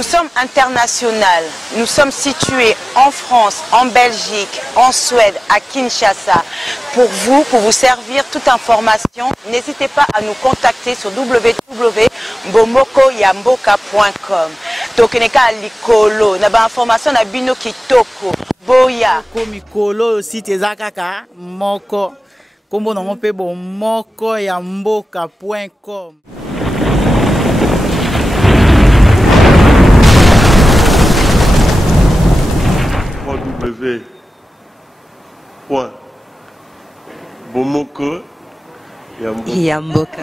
nous sommes internationaux. Nous sommes situés en France, en Belgique, en Suède, à Kinshasa. Pour vous servir toute information, n'hésitez pas à nous contacter sur www.bomokoyamboka.com. Tokeneka likolo, na ba information na bino kitoko. Boya. Mikolo site zakaka moko. Kombo na ngope bomokoyamboka.com. www.bomokoyamboka.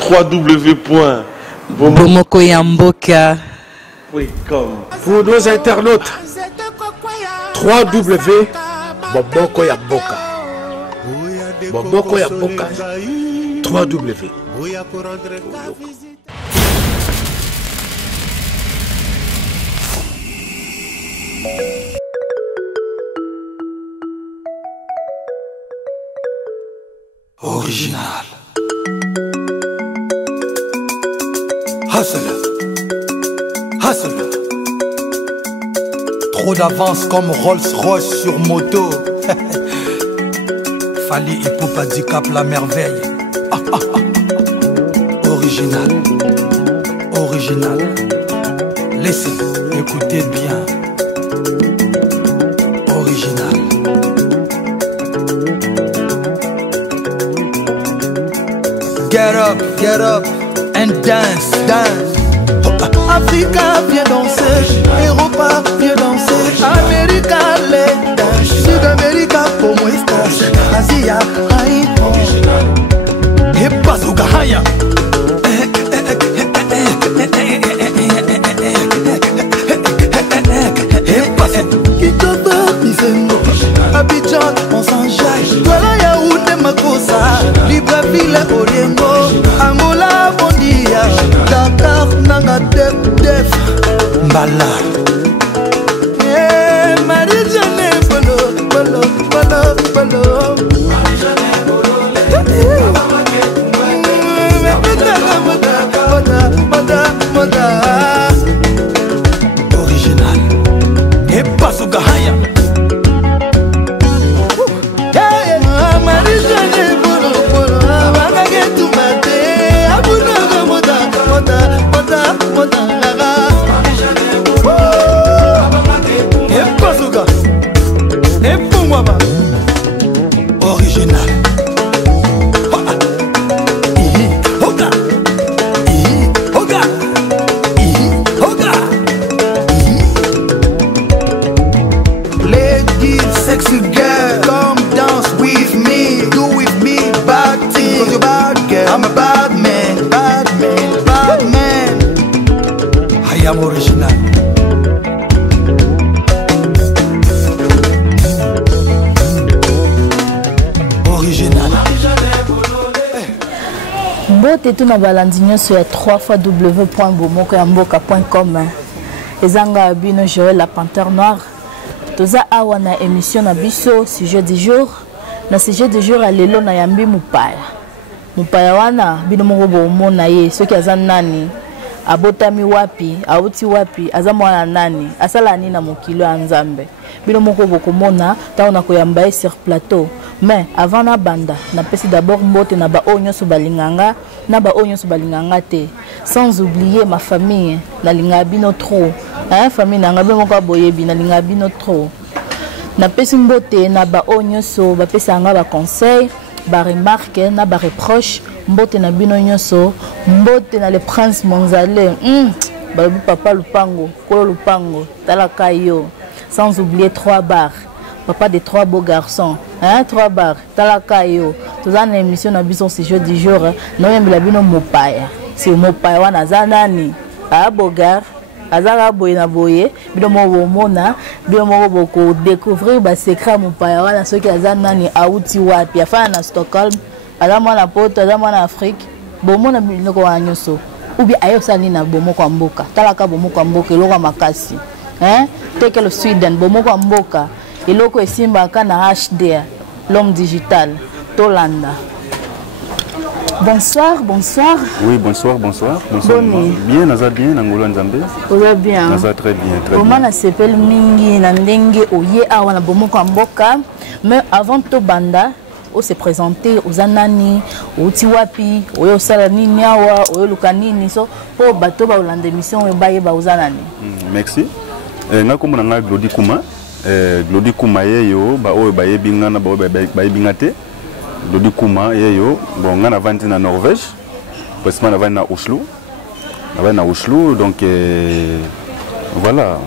www.bomokoyamboka.com. Pour nos internautes, www.bomokoyamboka. Bomokoyamboka. www. Original. Hustle. Hustle. Trop d'avance comme Rolls-Royce sur moto. Fali Hip-Hop handicap la merveille. Original. Original. Laissez, écoutez bien. Original. Get up and dance, dance. Africa, viens danser. Europa, viens danser. America, let dance. Sud-America, como estás? Asia, aïe. Et bazooka, haya. Kitoko, Bifembo. Abidjan, on s'enjaille. Douala, Yaoundé, Makossa. Libreville, Oriengo. Angola, Bondia. Dakar, Nanga, Def. Mbala. Marie-Jeanne, Bolo, Bolo, Bolo, Bolo. Marie-Jeanne, Bolo, original. Et bazooka, haya. Original. Lady, sexy girl, come dance with me. Do with me, bad thing. Cause you're bad girl, I'm a bad man. Bad man, bad man. I am original. Mbote tu na balandinyo sur 3www.bomokoyamboka.com. Ezanga bino Joël la panthère noire. Toza awa na émission na biso sujet du jour. Na sujet du jour alelo na yambi mupaya. Mupaya wana bino moko bomona ye soki aza nani abotami wapi auti wapi aza mwana nani asala nini na mokilo ya Nzambe. Bino moko bokomona ta na koyamba sur plateau. Mais avant na banda, na pesi d'abord mbote na ba onyo so balinganga, na ba onyo so balinganga te. Sans oublier ma famille, na lingabino trop. Hein, famille na ngabe moko boyebi na lingabino trop. Na pesi mbote na ba onyo so ba pesi anga ba conseil, ba remarque na ba reproche, mbote na bino nyoso, mbote na le prince Monzale. Ba papa Lupango, Kolo Lupango, talaka yo. Sans oublier 3 bars. Papa de 3 beaux garçons, hein, 3 bars, talaka yo. Tous en émission na bison ce jeu du jour, non même la bino mopaya. C'est mopaya wana zanani. A bogar, azara boye na boye, bino mo mona, bino mo boko découvrir ba secret mopaya wana ceux qui azanani auti wapi, afana na Stockholm, azama na poto, azama na Afrique, bomo na bino ko anyoso. Ubi ayo sali na bomo kwa mboka, talaka bomo kwa mboka eloko makasi. Hein? Teke le Sweden, bomo kwa mboka. Eloko esimba kana HD, l'homme digital, Tolanda. Bonsoir, bonsoir. Oui, bonsoir. Bonsoir. Bonne. Bien, Naza bien, Nangolo Nzambe. Vous allez bien. Naza très bien, très bien. Comment on s'appelle Mingi Nandenge Oye Awana Bomoko Mboka. Mais avant tout banda, on s'est présenté aux Anani, aux Tiwapi, aux Salani Niawa, aux Lukanini, so pour bateau ba Hollande émission et baye ba aux Anani. Merci. Nga comme on a Glody Kuma, Glody Kuma yo ba o baye bingana ba baye bingate. Glody Kuma yo bon nga na vandi na Norvège, précisément na vandi na Oslo. Na vandi na Oslo donc voilà.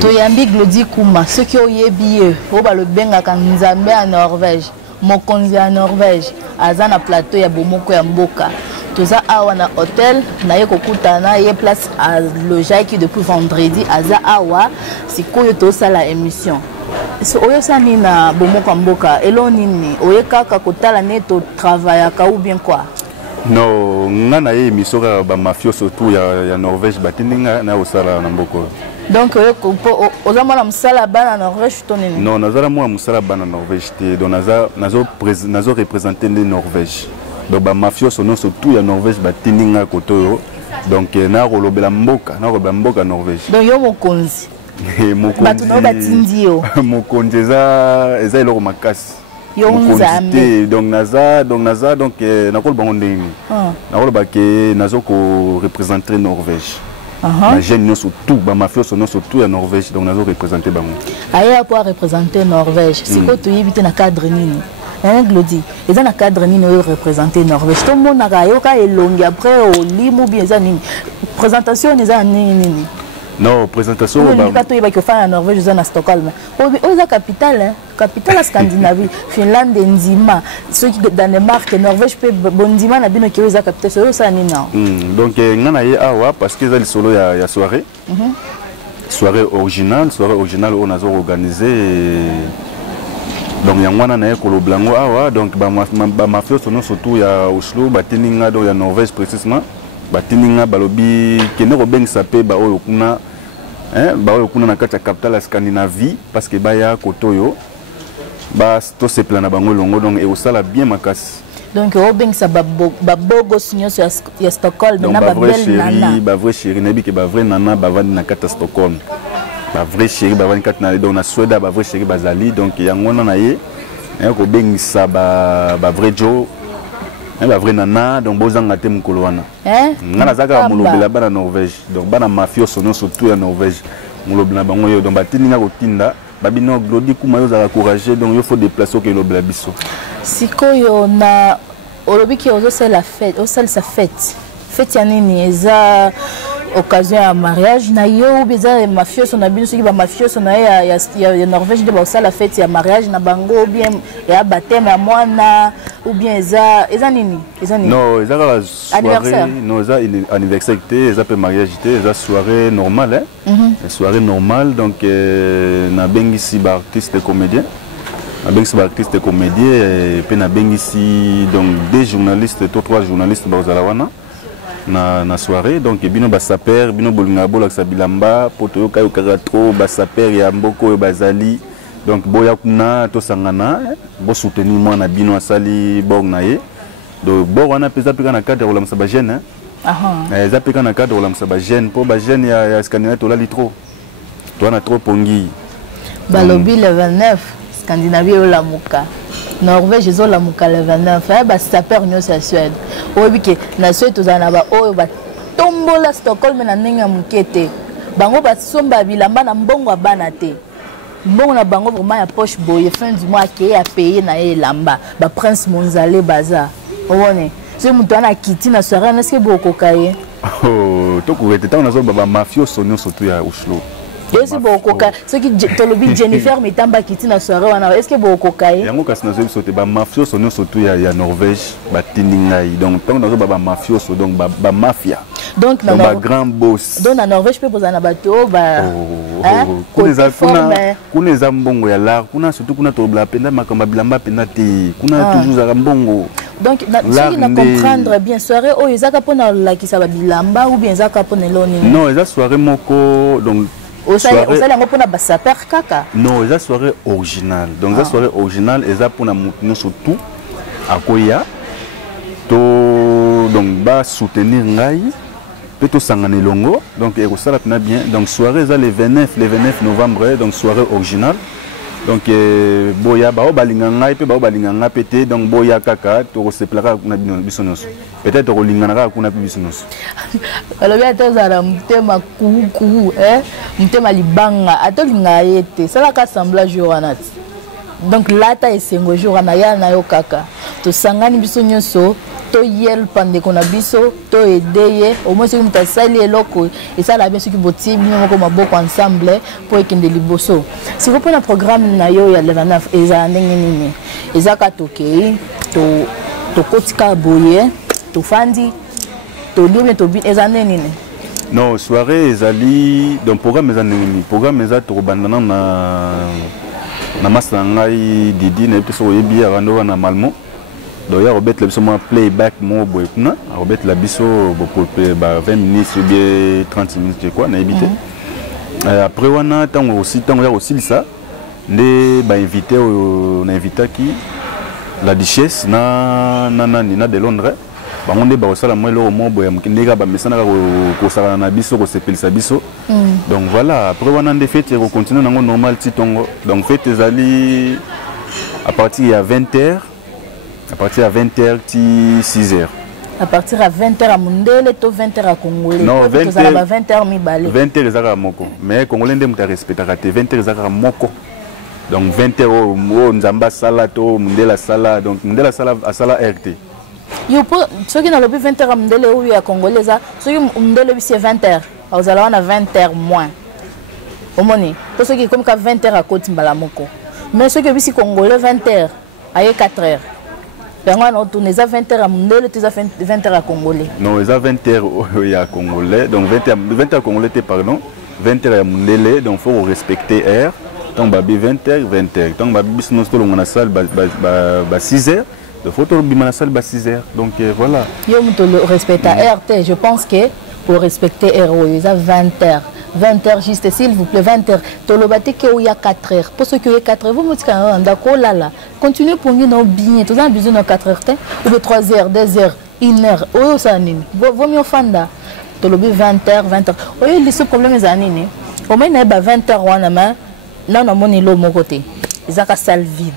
Toyambi Glody Kuma, ceux qui ont yebi o ba le benga kanzambe en Norvège. Mokonzi en Norvège, aza na plateau ya Bomoko ya Mboka. Toza awa na hôtel, na ye kokutana ye place à loger qui depuis vendredi aza awa sikoyo to sala émission. So oyo sani na Bomoko ya Mboka, elo nini, oye kaka kotala ne to travaillaka ou bien quoi? Non, nga na ye émission ka ba mafio surtout ya Norvège batindinga na osala na Mboko. Donc, aux amants de Msala Bana Norvège, non, nous avons Msala Bana Norvège. Donc, nous avons représenté les Norvège. Donc, les mafios sont surtout en Norvège, Tininga Koto. Donc, nous avons la Mboka Norvège. Donc, nous avons Mokonzi. Mokonzi, c'est le Makas. Donc, Naza, donc, nous avons représenté Norvège. Les jeunes surtout, les mafios sont surtout en Norvège, donc nous avons représenté. Aïe, pour représenter Norvège, c'est quoi tu y dans cadre nini? Glody, et dans le cadre nini représenter Norvège. Tout le monde a eu long après au lim ou bien présentation des nini. Non, présentation. Tu vas faire en Norvège, à Stockholm. C'est la capitale, capitale Scandinavie, Finlande, Nzima. Ceux qui Danemark, Norvège, Bondima, n'a bien que la capitale, c'est ça nina. Donc, on a eu awa parce que les solo il y a soirée. Soirée originale, on a organisé. Donc, il y a un an pour le blanc awa. Donc, ma mafia sont surtout il y a Oslo, Batininga, donc il y a Norvège précisément. Batininga balobi kene robeng sapé ba oyo kuna na kati ya capitale Scandinavie parce que baya kotoyo ba to se plana bango longo donc et osala bien makasi. Donc robeng sa babogo signo ya Stockholm na ba belle nana. Ba vrai chéri na bi ke ba vrai nana ba vandi na kati ya Stockholm. Ba vrai chéri ba vandi kati na donc na Suède ba vrai chéri bazali donc yango na ye robeng sa ba vrai jo. La vraie nana, donc bozanga te mukolo wana. Ngana zaka mulobela bana Norvège. Donc bana mafio sono surtout en Norvège. Mulobela bango yo donc batininga kotinda, babino Glody Kuma yo za encourager donc il faut déplacer ke lobela biso. Sikoyo na olobi ki ozo c'est la fête, o c'est sa fête. Fête ya nini eza occasion ya mariage na yo ou bien mafio sona bino soki ba mafio sona ya Norvège de ba la fête ya mariage na bango ou bien ya baptême ya mwana ou bien eza nini non eza la soirée non eza anniversaire té eza pe mariage té eza soirée normale soirée normale donc na bengisi ba artiste comédien et puis na bengisi donc deux journalistes trois journalistes ba ozalawana na soirée donc bino ba saper bino bolinga bola sa bilamba poto kayo karatro ba saper ya mboko yo bazali donc boya kuna to sangana bo soutenir moi na bino asali bong na ye donc bo wana pesa pika na cadre la msaba jeune za pika na cadre la msaba jeune po ba jeune ya Scandinavie to la litro to na trop pongi balobi le 29 Scandinavie la muka Norvège ils ont la muka le 29 ba saper nyo sa Suède obi na Suède tozana ba oyo ba tombola Stockholm na ninga mukete bango ba somba bilamba na mbongo bana te mbongo na bango vraiment ya poche boye fin du mois qui a payé na elamba ba prince Monzale baza obone c'est mutana kiti na soirée est-ce que boko kaye oh to ko rete ta na zo ba mafio sonyo surtout ya Oslo. Est-ce que ce qui tolobi Jennifer Mitamba kiti na soirée wana est-ce que boko kaye yango kasi na zo sote ba mafio sonyo surtout ya Norvège batiningai donc tant na zo ba mafio so donc ba mafia donc na grand boss donc na Norvège peut poser na bateau ba kuna za mbongo ya lar kuna surtout kuna to bla penda makamba bilamba penda te kuna toujours za mbongo donc ceux na comprendre bien soirée o ezaka pona la ki sa bilamba ou bien ezaka pona loni non eza soirée moko donc au sala yango pona ba saper kaka non eza soirée originale donc eza soirée originale eza pona mutino surtout akoya donc ba soutenir ngai peut to sangana longo donc et ça la bien donc soirée ça le 29 novembre donc soirée originale donc boya ba balinga ngai pe ba balinga nga pété donc boya kaka to se plaka na bisonos peut-être ko lingana ka kuna bisonos alors bien tozala mtema kuku mtema libanga atolinga yete ça la assemblage yoranat donc lata esengo jour na ya na yo kaka to sangani biso nyonso to yel pande kona biso to edeye au moins comme ta sali eloko et ça la bien ce qui boti bien comme maboko ensemble pour ekende liboso si vous prenez un programme na yo ya le 29 eza ndenge nini eza ka tokei to kotika boye to fandi to lieu to bi eza nini non soirée ezali donc programme eza nini programme eza to bandana na masangai didi na peso yebi arando na malmo donc ya Robert la biso moi playback mo boy kuna Robert la biso pour 20 minutes ou bien 30 minutes je crois na éviter après wana tango ya aussi ça ndé ba invité on invité qui la duchesse na de Londres bango nde ba osala moi lo mo boy mkindeka ba mesana ko sala na biso ko sepelisa biso donc voilà après wana ndé fête ko continuer nango normal titongo donc fête ezali à partir ya 20h à partir de 20h, 6h. À partir de 20h à Mundele, to 20h à Congolais. Non, 20h mi balé. 20h à Moko. Mais Congolais n'aiment pas respecter 20h à Moko. Donc 20h au Nzamba Sala, to Mundela Sala, donc Mundela Sala à Sala RT. Yo ceux qui n'ont pas 20h à Mundele ou à Congolais, ceux qui Mundele c'est 20h. Aux allons à 20h moins. Au moni. Pour ceux qui comme qu'à 20h à Côte Mbalamoko. Mais ceux qui sont Congolais 20h à 4h. On tourne à 20h à Mundele, tu as 20h à Congolais. Non, ils ont 20h à Congolais. Donc 20h à Congolais, pardon. 20h à Mundele, donc il faut respecter R. Donc 20h, 20h. Donc bis nous sommes dans la salle 6h. Il faut que nous la salle 6h. Donc voilà. Yo respecter RT, je pense que pour respecter R, ils ont 20h. 20h juste s'il vous plaît 20h tolobate que il y a 4h pour ceux qui ont 4h vous me dites d'accord là continuez pour nous bien tout ça besoin de 4h ou de 3h 2h 1h oh ça nini vaut mieux fanda tolobi 20h oh il ce problème est nini au moins na 20h wana ma non moni lo mon côté ils a ka salle vide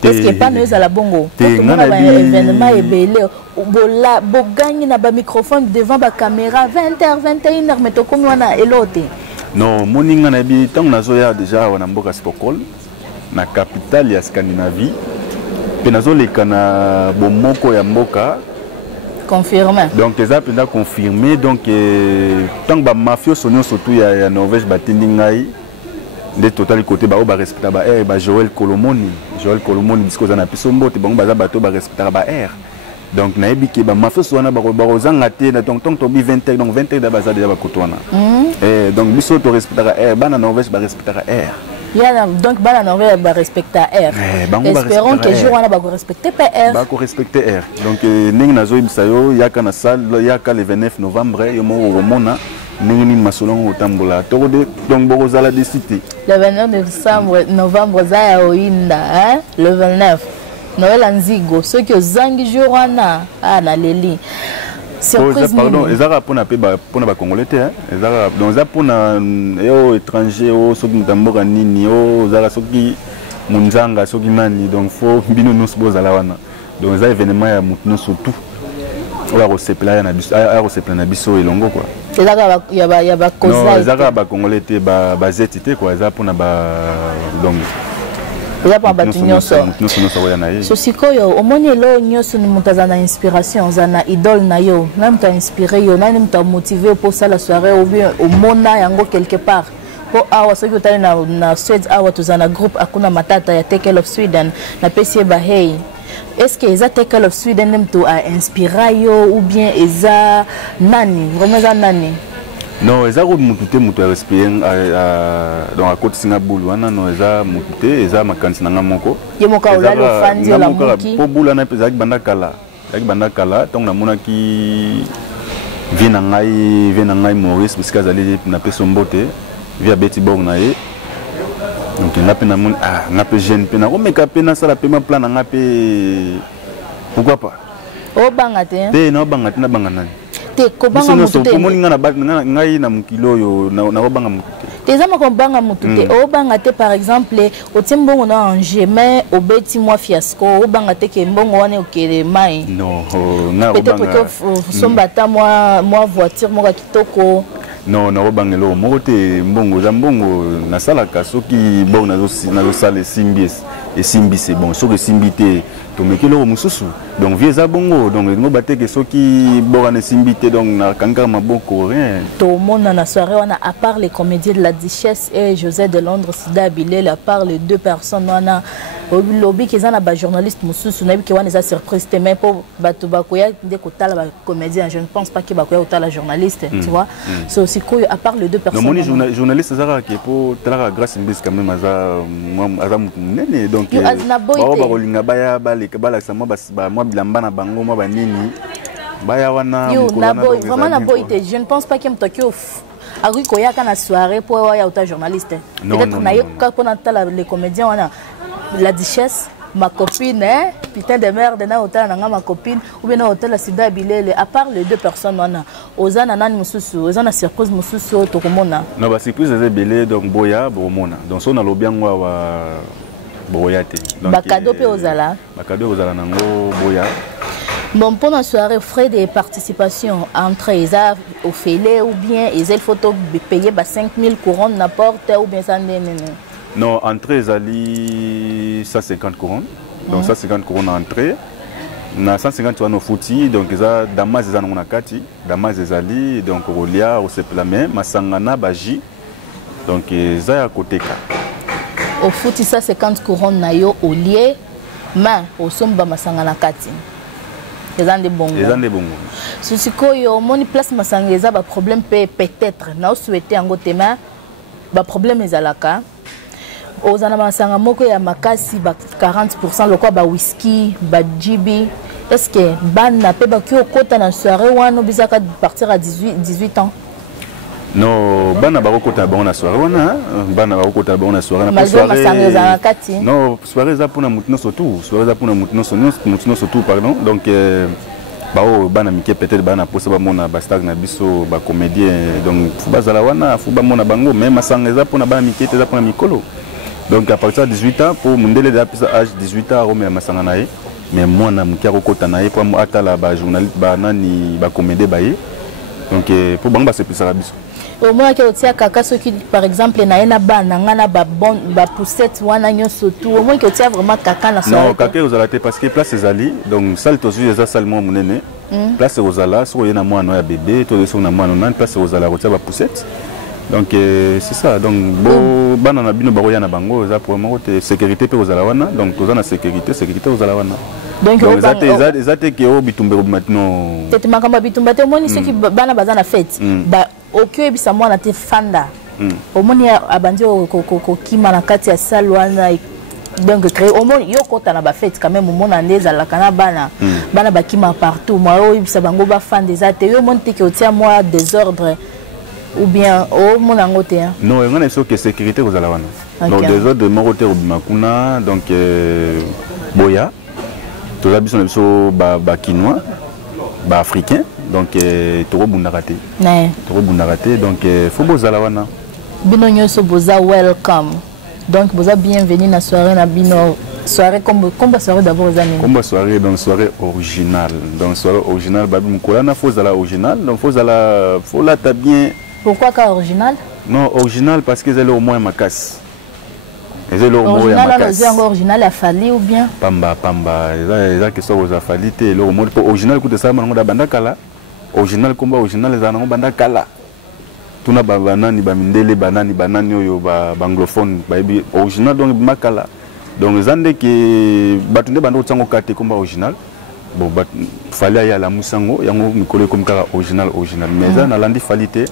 parce que pas nous à la bongo tout le monde a événement et belé bola bogani na ba microphone devant ba caméra 20h 21h mais to comme wana elote non moninga na bi tant nazoya déjà wana mboka Stockholm na capitale ya Scandinavie pe nazoleka na bomoko ya mboka confirmé donc les apenda confirmé donc tant ba mafio sonyo surtout ya Norvège batindi ngai de total côté ba respecta ba air ba Joël Colomoni disco za na pisombo te bango baza bato ba respecta ba air donc na yebi ke ba mafeso wana ba kozanga te na donc to bi 20h donc 20h da baza déjà ba kotwana et donc biso to respecta air bana Norvège ba respecta air ya donc bana Norvège ba respecta air espérons que jour wana ba ko respecter pa air ba ko respecter air donc ningi nazo ibisa yo yaka na salle yaka le 29 novembre yo mo romona ningi masolongo otambola tokode donc bokozala de cité le 29 novembre za oinda hein le 29 Noël Nzigo ceux qui zangi jorana na leli surprise pardon ezara pona pe pona ba congolais hein ezara donc za pona étranger o soki mutamboka nini o zara soki munzanga soki nani donc faut bino nous bozala wana donc za événement ya mutno surtout ola rosepla na biso a rosepla na biso elongo quoi ezaka ya ba cause non ezaka ba congolais te ba zetité quoi eza pona ba donc eza pa batu nyonso sikoyo omoni elo nyonso ni mutu aza na inspiration aza na idole na yo na mutu ainspiré yo nani mutu amotive pour ça la soirée ou bien omona yango quelque part po awa soki otali na Sweden awa toza na groupe akuna matata ya Take Care of Sweden na pesi ba hey est-ce que eza Take Care of Sweden mutu a inspiré yo ou bien eza nani vraiment eza nani non eza ko mututé mutu a respecter donc à côté Singapour wana non eza mututé eza makanisi nanga moko yemoka olalo fandi la moki po bula na peza ki banda kala donc na mona ki vina ngai Maurice bisika zali na peso mbote via Betty Bong na ye donc ngape na mon ngape jeune pe na ko meka pe na sala pe ma plan ngape Pourquoi pas? O bangate. Te na bangate na banganani. Te ko banga mutu te. Ko moni nga na ngai na mukilo yo na banga mutu. Te za ko banga mutu te. O bangate par exemple o timbongo na Angers mais o beti moi fiasco o bangate ke mbongo wane okele mai. Non, na o banga. Peut-être sombata moi voiture mo kitoko. Non, na o bangelo mo te mbongo za mbongo na sala ka soki bon na zo sala simbies et simbi c'est bon soki simbité to mekelo mususu donc vieux abongo donc ngo bateke soki borane simbité donc na kanga maboko rien to mona na soirée wana à part les comédiens de la Duchesse et José de Londres Sida Bilel à part les deux personnes wana lobby qui na ba journaliste mususu na bi ki wana za surprise te mais pour bato bakoya de kotala ba comédien je ne pense pas que bakoya kotala journaliste tu vois c'est aussi quoi à part les deux personnes non moni journaliste zara qui pour tala grâce mbis quand même aza nene donc ba kolinga baya bala sama ba moi bilamba na bango moi ba nini baya wana vraiment na boité je ne pense pas que mtokio agui koyaka na soirée pour ya auta journaliste peut-être na yoka pour na les comédiens wana la Duchesse ma copine hein putain de merde na auta na ma copine ou bien na auta la Sida Bilele à part les deux personnes wana ozana nani mususu ozana surprise mususu to komona non ba surprise c'est belé donc boya bomona donc so na lobiango wa boyate donc ba cadeau pe ozala nango boya. Bon, pendant la soirée, frais de participation entre les arts au fêlé ou bien les photos payées 5 000 couronnes n'importe ou bien ça non, entrée les ali 150 couronnes. Donc 150 couronnes entrée. Na 150 couronnes au fouti donc ça damas les anona kati, damas les ali donc rolia au seplamé, masangana baji. Donc ça à côté ka. Au fouti ça 50 couronnes na yo au lié, mais au somba masangana kati. Les ans de bongo. Si koyo moni place masangeza ba problème peut-être na souhaiter en gotema ba problème ezalaka. Ozana masanga moko ya makasi ba 40% lokwa ba whisky, ba jibi. Est-ce que bana pe ba kyo kota na soirée wana bizaka partir à 18 ans? Non, bana ba kota ba na soirée wana, bana ba kota ba na soirée na soirée. Non, soirée za pona mutino surtout, soirée za pona mutino surtout pardon. Donc bao bana mike peut-être bana posa ba mona ba star na biso ba comédien donc fuba zala wana fuba mona bango même masanga za pona bana mike te za pona mikolo. Donc à partir de 18 ans pour mundele da pisa âge 18 ans romela masanga nae mais moi na mkia kokota nae pour mo atala ba journaliste ba nani ba comédien baye. Donc pour bango ba se pisa biso. Au moins que otia kaka soki par exemple na ena bana ngana ba bon ba poussette wana nyoso tout au moins que otia vraiment kaka na soirée. Non kaka ozala te parce que place ezali donc salle to sujet za salle mo munene place ozala so yena mwana ya bébé to so na mwana nan place ozala otia ba poussette. Donc c'est ça donc bo bana na bino baroya na bango za pour mo te sécurité pe ozala wana donc toza na sécurité ozala wana. Donc ezate ke o bitumbe maintenant. Tete makamba bitumba te moni soki bana bazana fête. Ba okyo ebisa mwana te fanda. Omoni abandi ko kima na kati ya salle wana donc créer omoni yo kota na ba fête quand même omona ndeza la kana bana bana bakima partout moi o ebisa bango ba fanda ezate yo moni te ke otia moi désordre ou bien o mona ngote hein. Non, on a que sécurité aux alawana. Donc des autres de morote au bimakuna donc boya tous les habitants sont ba quinois ba africain donc toro bundarate. Ouais. Toro bundarate donc faut bozalawana. Bino nyoso boza welcome. Donc boza bienvenue na soirée na bino soirée comme soirée d'abord aux années. Comme soirée donc soirée originale. Donc soirée originale babi mukolana faut zala original donc faut la ta bien. Pourquoi cas original? Non, original parce que c'est au moins ma casse. Original, original a fallu ou bien? Pamba, ça que ça vous a fallu. Le original coûte ça, mais on a bandakala. Original combat original les années bandakala. Tout na banani, bamindele, banani yo banglophone, original donc makala. Donc les années que batunde bando tsango kate combat original. Bon, fallait y aller à la musango, yango mikolo comme cara original. Mais ça na landi falité.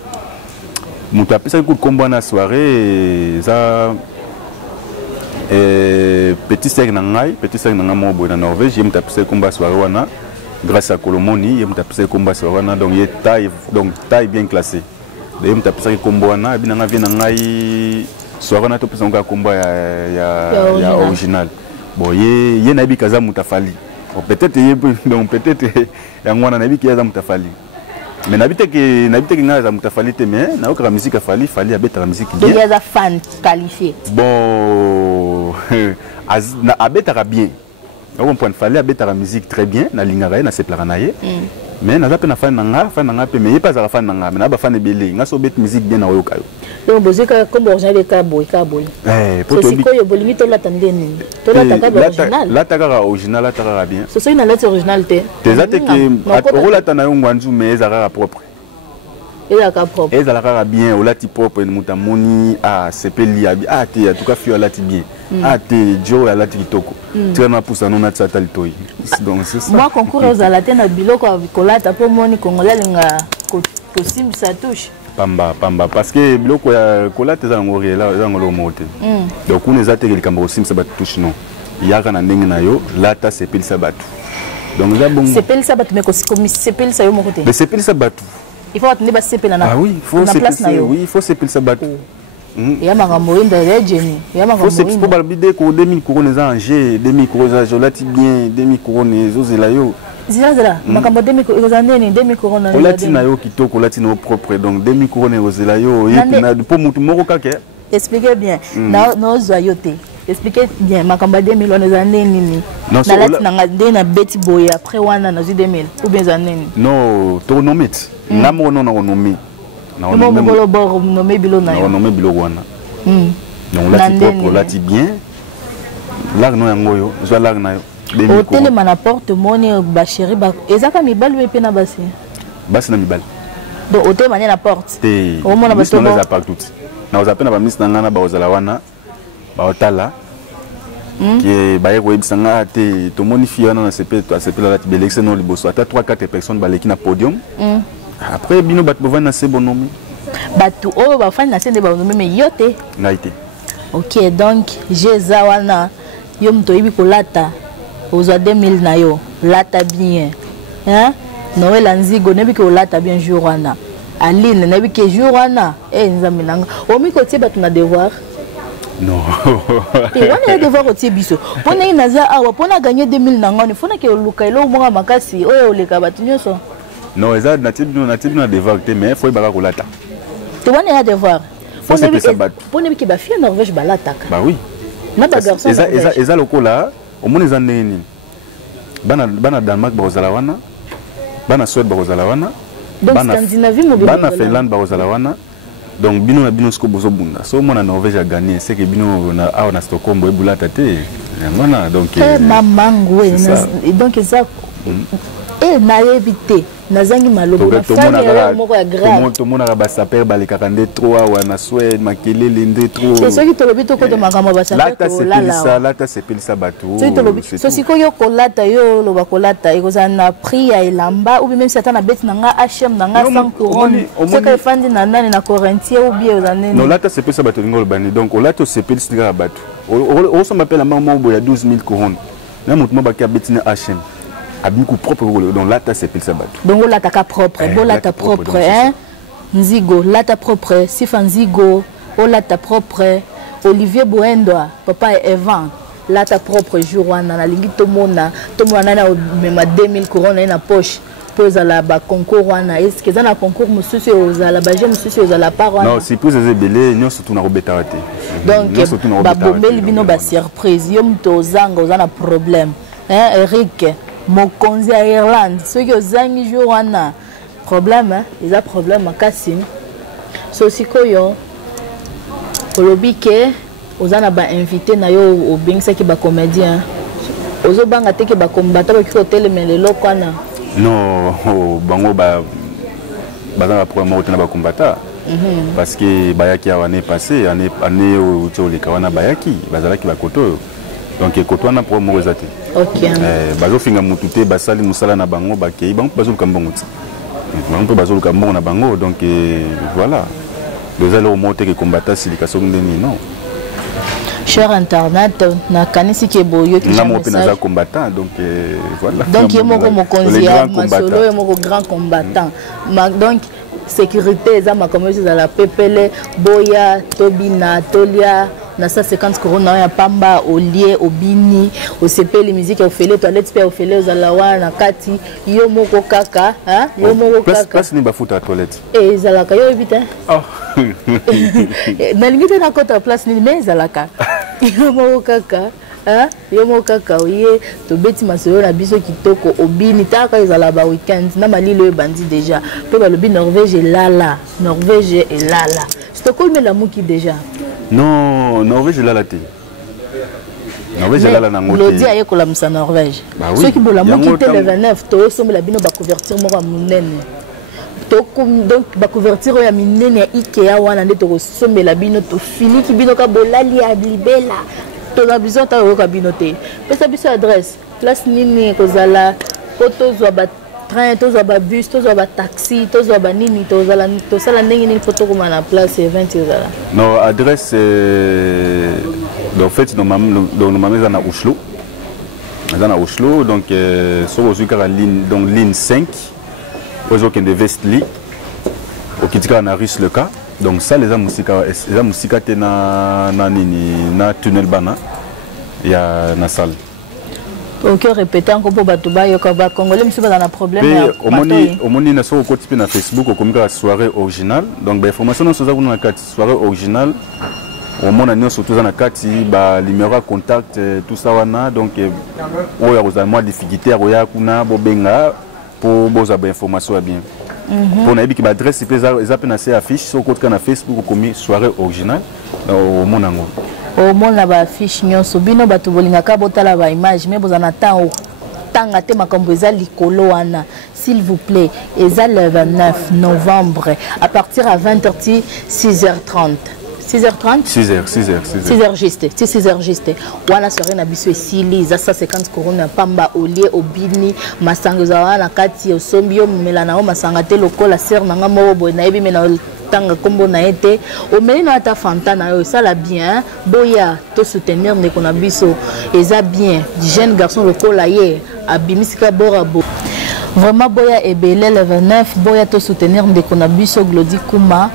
Mon tapis ça coûte combat na soirée ça petit sec na mo bo na Norvège, je me tapis combat soirée wana grâce à Colomoni, je me tapis combat soirée wana donc il taille bien classée. Je me tapis combat wana bi na vient na ngai soirée wana to pesa combat ya original. Bon ye na bi kaza mutafali. Peut-être donc peut-être yango wana nabi ki ya mutafali. Mais nabite ki nga za mutafali te mais na okra musique fali abeta musique bien. Il y a des fans qualifiés. Bon na abeta bien. On point fali abeta musique très bien na lingara na seplara na ye. Mais na zape na fan nanga pe mais pas za fan nanga mais na ba fan ebele nga so bet musique bien na oyoka yo. Donc musique comme original de kaboy. Pour to siko yo bolimi to la tandeni. To la taka original. La taka original la taka bien. So une lettre originale te. Tes ate que o la tana yo ngwanzu mais ezaka propre. Ezaka propre. Ezaka bien o la ti propre mutamoni sepeli abi te en tout cas fio la ti bien. Te jo ya la ti kitoko. Tu na pousa non na tsata litoi. Donc c'est ça. Moi concours aux alaté na biloko avikolata po moni congolais linga costume ça touche. Pamba parce que biloko ya kolata za ngori là za ngolo mote. Donc on les atte likambo costume ça bat touche non. Yaka na ndenge na yo lata sepeli ça batu. Donc za bon. Sepeli ça batu mais comme sepeli ça yo mo côté. Mais sepeli ça batu. Il faut attendre sepeli na. Ah oui, faut sepeli. Oui, il faut sepeli ça batu. Ya makambo inda regeni. Ya makambo. Faut balbide ko 2000 couronnes za Angers, 2000 couronnes za Jolati bien, 2000 couronnes zozela yo. Zila makambo 2000 couronnes 2000 couronnes. Olati na yo kitoko olati na propre donc 2000 couronnes zozela yo et na pour mutu moko kake. Expliquez bien. Na no zoyote. Expliquez bien makambo 2000 on za nini. Na lati na ndena beti boy après wana na 2000 ou bien za nini. Non, to nomit. Na mo non na nomi. Non, non, nommé bilo na yo. Nommé bilo wana. Donc là tu propre là tu bien. Là no yango yo, zo là na yo. Hôtel mana porte moni ba chéri ba ezaka mibali we pe na basi. Basi na mibali. Donc hôtel mani na porte. Au moins na bato na partout. Na ozape na ba miss na ngana ba ozala wana. Ba otala. Qui ba yeko ebisanga te to moni fiana na CP to CP la ti belexé no liboso ata 3-4 personnes ba leki na podium. Après bino bat bovana c'est bon nom. Batu o ba fani na sende ba nom mais yote. Ngaite. OK donc jeza wana yo mto ibi kolata ozo 2000 na yo lata bien. Hein? Noël Nzigo nebi ko lata bien jour wana. Aline nebi ke jour wana nzambe nanga. O mi ko tie batu na devoir. Non. Et on a devoir au biso. Pona inaza awa pona gagner 2000 na ngone fona ke luka ilo mo makasi oyo leka batu nyoso. Non, ça natif na devoir mais faut baka kolata. Tu vois na devoir. Faut se pesa bat. Pona bi ke ba fille Norvège balata. Bah oui. Na ba garçon. Eza lokola au monde za nini. Bana Danemark bazala wana. Bana Suède bazala wana. Donc Scandinavie mo bana Finlande bazala wana. Donc bino sko bozo bunda. So mona Norvège a gagné, c'est que bino na Stockholm boy bulata te. Ngona donc mamangu donc ça na éviter nazangi malobo na famille moko ya grave tout monde a ba saper ba le kakande 3 wana Suède makelele ndé trop c'est ce qui te lobi to ko de makama ba saper là ta sepelisa bato so to lobi so siko yo kolata yo lo ba kolata ikoza na prix ya elamba ou même certains na beti nanga HM nanga 100 couronnes c'est que fandi na nani na Corinthien ou bien aux années non là ta sepelisa bato ngolo bani donc là to sepelisa bato o so m'appelle maman boya 12000 couronnes na mutu mabaki beti na HM abiku propre donc là ta sepelisa bato donc là ta propre bon là ta propre hein Nzigo là ta propre Sifa Nzigo oh là ta propre Olivier Boendoa papa Evan là ta propre jour wana na lingi tomona na même 2000 couronnes na poche pose à la ba concours wana est-ce que ça na concours monsieur aux la ba jeune monsieur aux la part non si pose les belé non surtout na robeta te donc ba bombeli bino ba surprise yom to zanga ozana problème hein Eric mokonzi à Irlande ceux qui ozangi jour wana problème hein ils a problème makasi so sikoyo olobike ozana ba invité na yo au bingsa ki ba comédien ozo banga te ke ba combattant ki hotel melelo kwana non bango ba bazana problème au ba combattant parce que bayaki année passée année au tole kawana bayaki bazalaki ba koto donc koto na problème rezate OK bazo finga mutute basali musala na bango bakei bango bazo kambongo ti bango bazo kambongo na bango donc voilà deux alors monter que combattant silikaso ndeni non cher internet na kanisi ke boyo ki na mo pena combattant donc voilà donc yemo mokonzi ya masolo yemo grand combattant donc sécurité za makomesi za la pepele boya tobina tolia na 150 corona ya pamba au lié au bini au CP les musiques au fele toilette pe au fele aux alawa na kati yo moko kaka hein yo moko kaka place ni bafuta toilette et zalaka yo vite ah na limite na kota place ni mais zalaka yo moko kaka hein yo moko kaka oye to beti masolo na biso kitoko obini taka ezala ba weekend na malilo bandi déjà pe ba lobi Norvège et lala Stockholm la muki déjà non Norvège là la té Norvège là la nangote Lodi aye ko la musa Norvège ceux qui bola muki le 29 to sombe la bino ba convertir mo munene to donc ba convertir ya minene ya Ikea wana nde to sombe la bino to fini ki bino ka bolali ya libela to na besoin ta ko bino te pesa biso adresse place nini kozala photos wa ba train tous ba bus tous ba taxi tous ba nini tous la ndenge ni photo comme na place 20 ezala non adresse donc fait normalement na Oslo donc sur la ligne donc ligne 5 aux autres de Vestli au Kitika na Russe le cas donc ça les musica te na nini na tunnel bana ya na salle. Ok, répéter encore pour Batouba, Yokoba, Congolais, monsieur, dans un problème. Au moni, na so côté na Facebook, au communiqué soirée originale. Donc, bah, information sur ça, vous na carte soirée originale. Au moins, on a surtout na carte, bah, numéro contact, tout ça, wana. Donc, il y a des mois difficultés, il y a kuna bobenga pour vos informations bien. Pour n'aller qui adresse, ils appellent assez affiche sur côté na Facebook, au communiqué soirée originale. Au monde ango. Au monde là bas fiche nyonso bino bato bolingaka botala ba image mais bozana temps tanga te makambo eza likolo wana s'il vous plaît eza le 29 novembre à partir à 20h 6h30 6h juste wana soirée na biso esili za 150 corona pamba olie obini masango za wana kati osombi yo melana o masanga te lokola ser nanga mo boy na yebi mena tanga kombo na été au meni na ta fantana yo ça la bien boya to soutenir ndeko na biso eza bien jeune garçon lokola ye abimisika borabo vraiment boya ebele le 29 boya to soutenir ndeko na biso Glody Kuma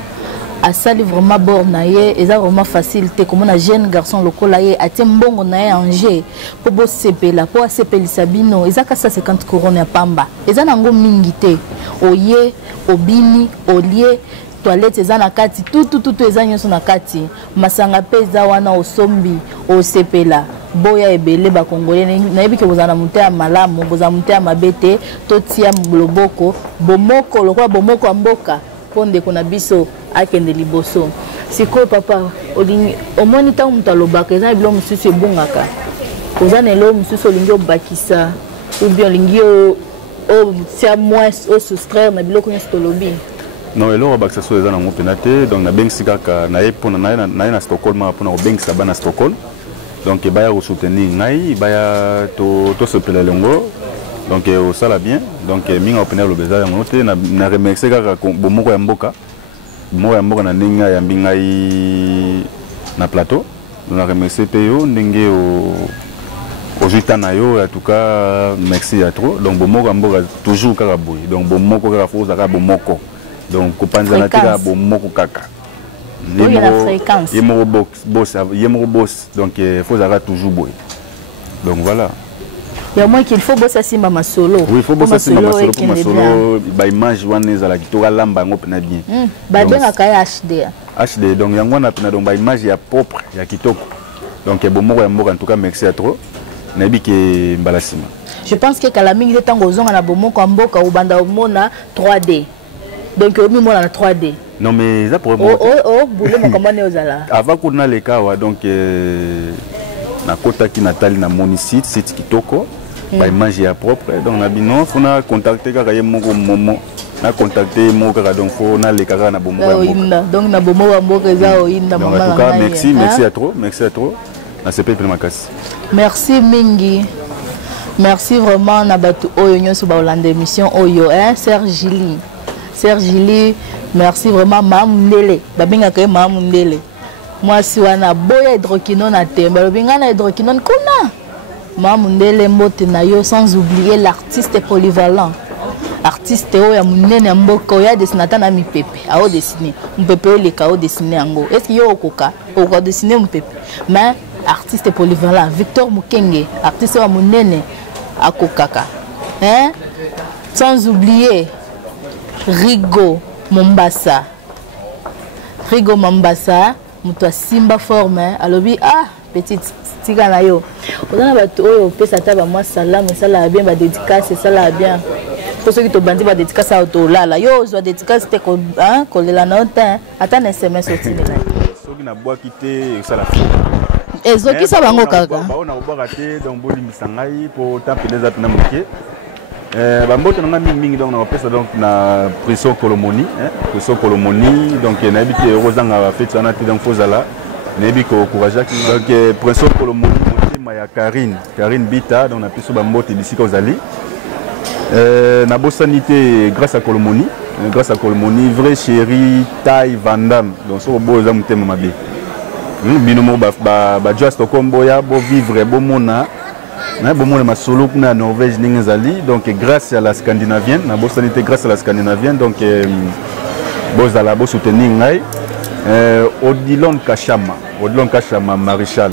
asali vraiment bord na ye eza vraiment facile te comme un jeune garçon lokola ye atie mbongo na ye Angers po bo sepela po asepelisa bino eza ka 150 couronne ya pamba eza nango mingi te oye obini olie toilette eza na kati tout eza nyonso na kati masanga pe eza wana osombi osepela boya ebele ba congolais na yebi ke bozana muté ya malamu bozana muté ya mabete to tia loboko bomoko lokwa bomoko ya mboka ponde kona biso akende liboso siko papa olingi omoni ta mutu alobaka eza bilo mususu ebongaka ozana elo mususu olingi obakisa ou bien olingi o tia moins o soustraire na biloko nyonso tolobi. Non, alors bakisa so eza na ngo penate donc na bengisi kaka na ye pona na Stockholm pona obengisa bana Stockholm donc baya ko soutenir ngai baya to sepela lengo donc ça la bien donc minga opena lo beza yango te na remercier kaka bomoko ya mboka na ninga ya mbingai na plateau na remercier pe yo ndenge o juta na yo en tout cas merci à trop donc bomoko ya mboka toujours kaka boy donc bomoko kaka faut zaka bomoko donc kopanzana tika bomoko kaka yemoro boss donc il faut zaka toujours boy donc voilà. Il y a moins qu'il faut bosser simba masolo. Oui, il faut bosser simba masolo pour masolo. Ba image wana za la kitora lamba ngo pena bien. Ba benga kaya HD. HD donc yango na pena donc ba image ya propre ya kitoko. Donc bomoko ya mboka en tout cas merci à trop. Na biki mbala sima. Je pense que kala mingi de tango zonga na bomoko ya mboka ou banda mona 3D. Donc au minimum na 3D. Non mais ça pour moi. Boule mo comment ozala. Avant qu'on a les cas donc na kota ki natali na monicite site kitoko. Ba image ya propre donc na bino fona contacter kaka ye moko momo na contacter mo kaka donc fo na le kaka na bomo ba mboka donc na bomo ba mboka za oinda mama en tout cas merci à trop na sepe pe makasi merci mingi merci vraiment na batu oyo nyonso ba olanda émission oyo Serge Gili merci vraiment mamundele ba benga ka mamundele moi si wana boya hydroquinone na temba lo benga na hydroquinone kuna Mamundele mbote na yo sans oublier l'artiste polyvalent artiste oyo munene ya mboka oyo dessinateur na mipepe ao dessiner mpepe oyo leka o dessiner yango est-ce que yo okoka dessiner mpepe mais artiste polyvalent Victor Mukenge artiste wa munene akokaka hein sans oublier Rigo Mombasa muto simba forme alobi petite tika na yo ozana bato oyo pesa ta ba moi salam sala bien ba dédicace sala bien pour ceux qui te bandi ba dédicace auto lala yo zo dédicace te ko ko lela na temps ata na SMS otine na soki na bois quitter sala ezoki sa bango kaka ba ona bois raté donc boli misangai pour taper les apna moké bambote nanga mingi donc na pesa donc na pression Colomoni donc na habité rozanga fête na ti donc fozala nebi ko courage donc pression Colomoni motema ya Karine Bita donc na piso bambote d'ici kozali na bosanité grâce à Colomoni vrai chéri taille Vandam donc so boza motema mabe binomo ba just kombo ya bo vivre bo mona na bon mon masolo na Norvège n'ingazali donc grâce à la scandinavienne na bosanité grâce à la scandinavienne donc bozala bo soutenir ngai Odilon Kachama maréchal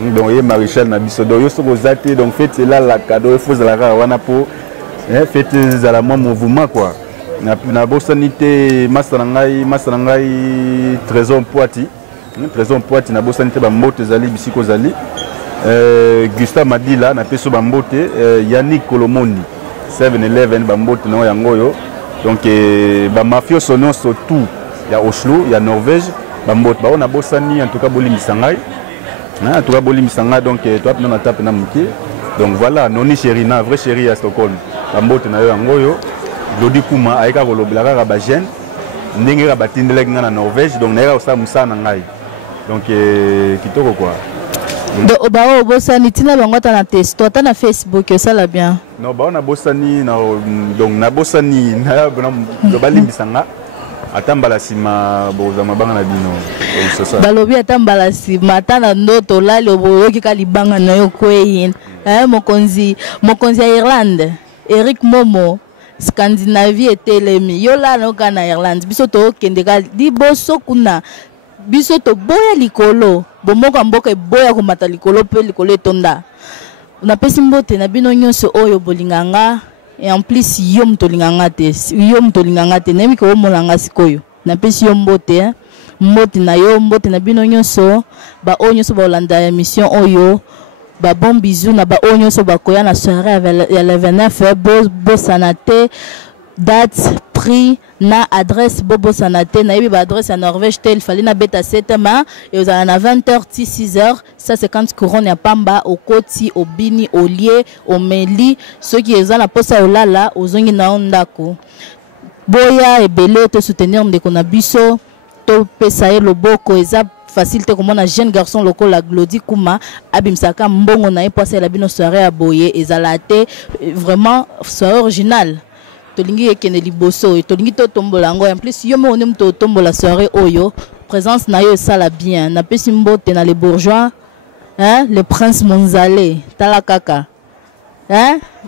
donc ye maréchal na biso do yo soko zate donc fête là la cadeau faut la wana po fête za la mouvement quoi na bosanité masangai trésor poati na bosanité ba moto zali bisiko zali Gustave Madila na peso bambote Yannick Kolomoni 7-Eleven bambote na yangoyo donc ba mafio sono surtout ya Oslo ya Norvège bambote ba on a bosani en tout cas boli misangai en tout cas boli misanga donc toi na tape na muke donc voilà noni Sherina vrai chéri à Stockholm bambote na yangoyo Lodi Kuma aika kolobela ka ba jeune ndenge ka batindele ngana Norvège donc na ka sa musana ngai donc kitoko quoi donc ba bosani tina bango ta na testo ta na Facebook ça la bien non ba na bosani na donc na bosani na balimbisanga atambala sima bozama banga na bino donc ça balobi atambala sima ta na ndoto lali oboyoki ka libanga na yo kweyin mokonzi ya Irlande Eric Momo Scandinavie etelemi yo la no kana Irlande biso to kende ka liboso kuna biso to boya likolo bomoka mboka boya ko mata likolo pe likolo etonda na pesi mbote na bino nyonso oyo bolinganga et en plus yo mtolinganga te nemi ko molanga sikoyo na pesi yo mbote mbote na bino nyonso ba oyo nyonso ba olanda émission oyo ba bon bisou na ba oyo nyonso ba koya na soirée ya le 29 bo sanate date prix na adresse bobo sanate na yebi ba adresse à Norvège tel fallait na beta 7 ma et aux à 20h 6h ça 50 couronnes ya pamba au koti au bini au lié au meli ceux qui ont la posa olala ozongi na ondako boya et belé te soutenir ndeko na biso to pesa e loboko eza facile te comme on a jeune garçon local la Glody Kuma abimsaka mbongo na e posa la bino soirée à boye ezalate vraiment soirée originale tolingi ekene liboso tolingi to tombola ngo en plus yo mo onem to tombola soirée oyo présence na yo ça la bien na pesi mbote na les bourgeois le prince Monzale tala kaka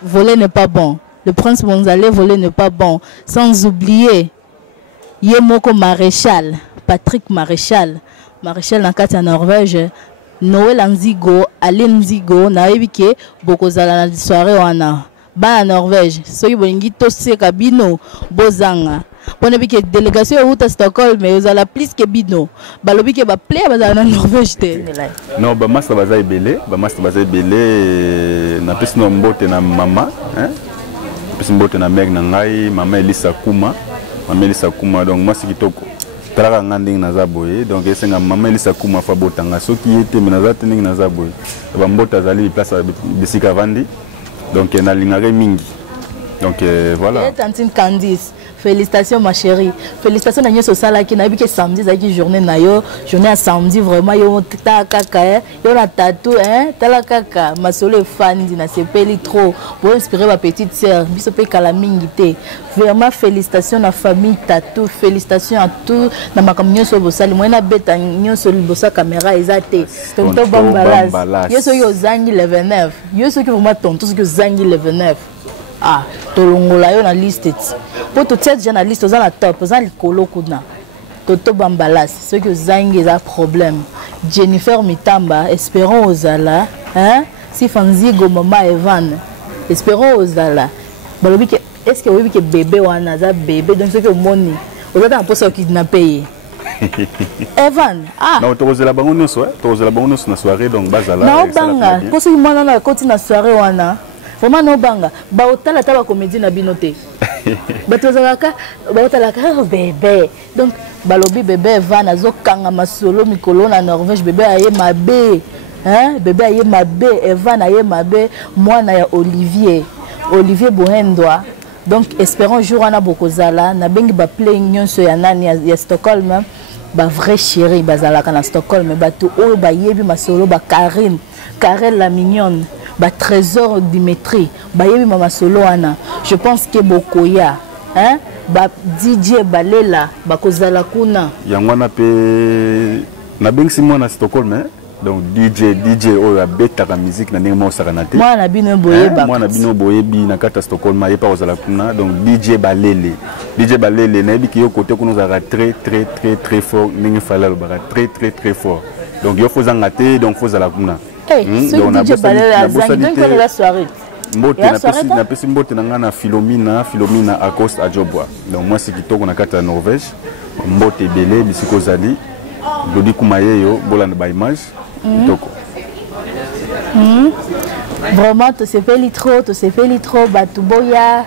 voler n'est pas bon le prince Monzale voler n'est pas bon sans oublier Yemoko maréchal Patrick maréchal na kati ya Norvège Noël Nzigo Alain Nzigo na ebike bokozala na soirée wana ba Norvège soki bolingi to seka bino bozanga pona bike délégation ya uta Stockholm mais ozala plus que bino balobi ke ba player bazala na Norvège te non ba master baza ebele na pesi no mbote na mama pesi mbote na mère na ngai mama Elisa Kuma donc moi c'est kitoko talaka nganding na zaboye donc esenga mama Elisa Kuma fa botanga soki ete menaza tening na zaboye ba mbota zali place bisika vandi donc na lingare mingi donc voilà et tantine Candice félicitations ma chérie félicitations na nyoso sala ki na biki samedi za ki journée na yo journée à samedi vraiment yo ta kaka yo na tatou tala kaka masolo fandi na sepeli trop pour inspirer ma petite sœur biso pe kala mingi te vraiment félicitations na famille tatou félicitations à tout na makambo nyoso bosali moi na beta nyoso libosa caméra ezate tonto bambalas yo so yo zangi le 29 yo so ki vraiment tonto so ki zangi le 29 ah tolongola yo na liste pour tout cette journaliste aux na top aux likolo kuna toto bambalas ceux que zangi a problème Jennifer Mitamba espérons ozala hein si Fanzigo mama Evan espérons ozala balobi que est-ce que oui que bébé wana za bébé donc ce que moni ozata na posa kidnapper Evan ah non tozela bango nyonso tozela bango nyonso na soirée donc bazala na banga posa mwana na koti na soirée wana vraiment no banga ba otala ta ba comédie na binote ba tozalaka ba otala ka bébé donc balobi bébé Evan azokanga masolo mikolo na Norvège bébé aye mabe hein bébé aye mabe Evan aye mabe mwana ya Olivier Bohendwa donc espérons jour wana bokozala na bengi ba play nyonso ya nani ya Stockholm ba vrai chéri bazalaka na Stockholm ba to o ba yebi masolo ba Karel la mignonne ba Trésor Dimitri ba yebi mama solo wana je pense que bokoya hein ba DJ balela bakozala kuna yangwana pe na bengi mwana Stockholm hein? Donc DJ oyo abetaka musique na ndenge mo sakanate mwana bino boye ba mwana bino boye bi na kata Stockholm aye pa kozala kuna donc DJ balele na yebi ki yo côté kuna za très fort ndenge fala lo ba très fort donc yo faut zangate donc faut zala kuna donc DJ balele azangi donc la soirée mbote na pesi mbote na ngana Philomina Acoste Adjobwa donc moi c'est kitoko na kata Norvège mbote belé bisiko zali dodi kumayeyo bolanda ba image kitoko vraiment to se fait trop batu boya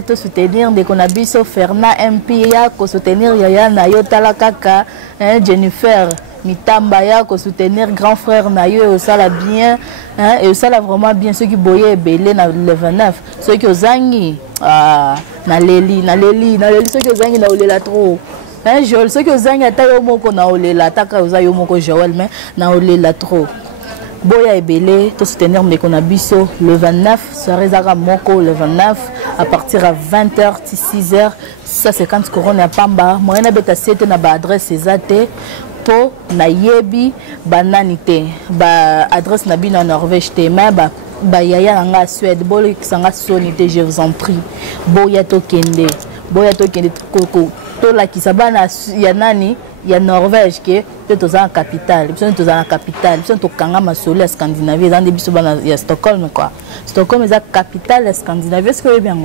to soutenir de konabiso Ferna MP ya ko soutenir yaya na yo tala kaka Jennifer Mitamba ya ko soutenir grand frère na yo sala bien hein et sala vraiment bien ceux qui boye belé na le 29 ceux qui ozangi na leli ceux qui ozangi na olela trop hein Joël ceux qui ozangi ata yo moko na olela taka oza yo moko Joël mais na olela trop boya ebele to soutenir ndeko na biso le 29 soirée zaka moko le 29 à partir à 20h 6h 150 couronnes à Pamba moyena beta 7 na ba adresse ezate po na yebi bananité ba adresse na bino en Norvège te mais ba yaya nga Suède boli sanga sonité je vous en prie boya to kende koko to la kisabana ya nani ya Norvège que peut en capitale biso to kanga masolo ya Scandinavie dans des biso bana ya Stockholm quoi Stockholm est la capitale ya Scandinavie est-ce que bien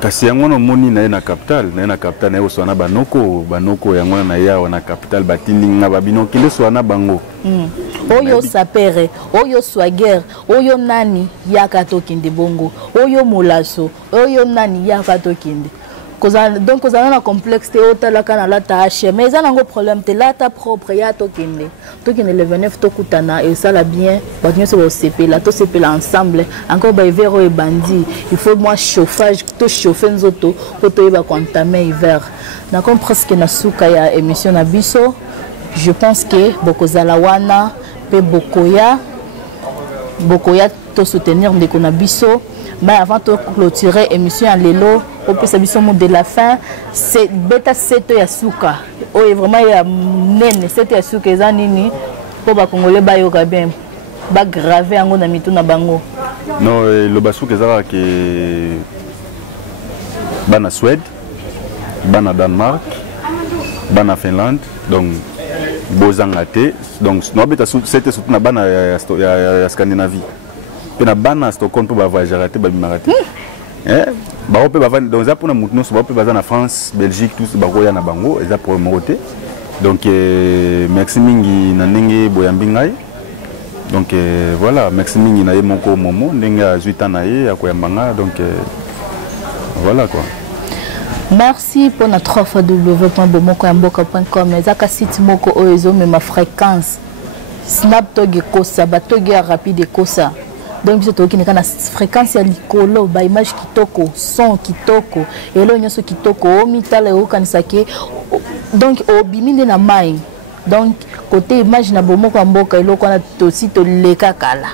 kasi yango no moni na capitale na yo swana banoko yango na ya na capitale batindinga babino kile swana bango oyo sapere oyo swagger oyo nani yaka to kinde bongo oyo molaso oyo nani yaka to kinde donc vous avez un complexe la mais ça n'a pas problème là ta propre ya to kende le 29 to kutana et ça la bien ba nous se CP là to CP là ensemble encore ba hiver et bandi il faut moi chauffage to chauffer nzoto pour to ba contaminer hiver na comme presque na suka ya émission na biso je pense que bokozala wana pe bokoya to soutenir ndeko na biso mais avant de clôturer l'émission à l'élo, au plus l'émission de la fin, c'est bêta 7 yasuka. Oh, vraiment il y a nene 7 yasuka ça nini pour ba congolais ba yoka bien ba graver en na mitu na bango. Non, le basuka ça que bana Suède, bana Danemark, bana Finlande, donc bozangate, donc no bêta 7 surtout na bana ya Scandinavie. Na bana Stockholm pour voyager raté ba bimarate ba ope ba donc ça pour na mutno so ba ope ba na France Belgique tous ba ko ya na bango et ça pour moté donc merci mingi na ndenge boyambi ngai donc voilà merci mingi na ye moko momo ndenge azuita na ye akoyambanga donc voilà quoi. Merci pour notre offre www.bomokoyamboka.com ezaka site moko oyo mais ma fréquence snap toge kosa ba toge rapide kosa. Donc biso toki na fréquence ya likolo ba image kitoko son kitoko elo nyoso kitoko o mitala o kanisa ke donc o biminde na mai donc côté image na bomoko mboka elo kona to site leka kala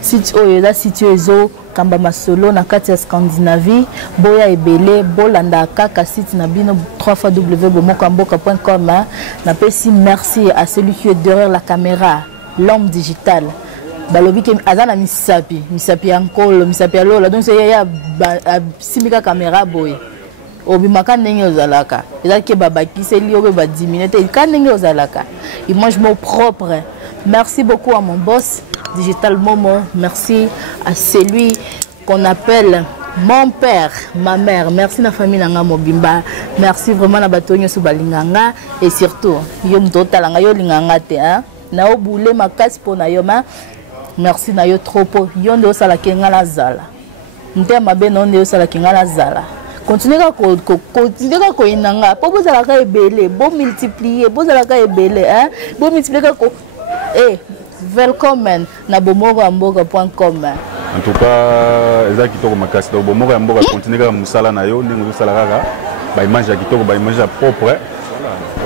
site oyo la site ezo kamba masolo na kati ya Scandinavie boya ebele bolanda kaka site na bino www.bomokamboka.com na pesi merci à celui qui est derrière la caméra l'homme digital balobi ke azana misapi ankolo misapi alola donc c'est ya simika caméra boy obimaka ndenge ozalaka ezaki babakiseli obe ba 10 minutes ka ndenge ozalaka il mange mot propre. Merci beaucoup à mon boss Digital Momo, merci à celui qu'on appelle mon père, ma mère, merci na famille nanga mobimba, merci vraiment na batonyo su balinganga et surtout yo mtota langa yo linganga te hein na obule makasi pona yo ma merci na yo trop yo ndo sala kenga la zala nte mabe no ndo sala kenga la zala continuez à ko inanga po bozala ka ebele bo multiplier bozala ka ebele hein bo multiplier ko welcome na bomoroamboka.com. En tout cas, ezaki kitoko makasi donc bomoko ya mboka continuer ka musala na yo ndenge osala kaka ba image ya kitoko ba image ya propre.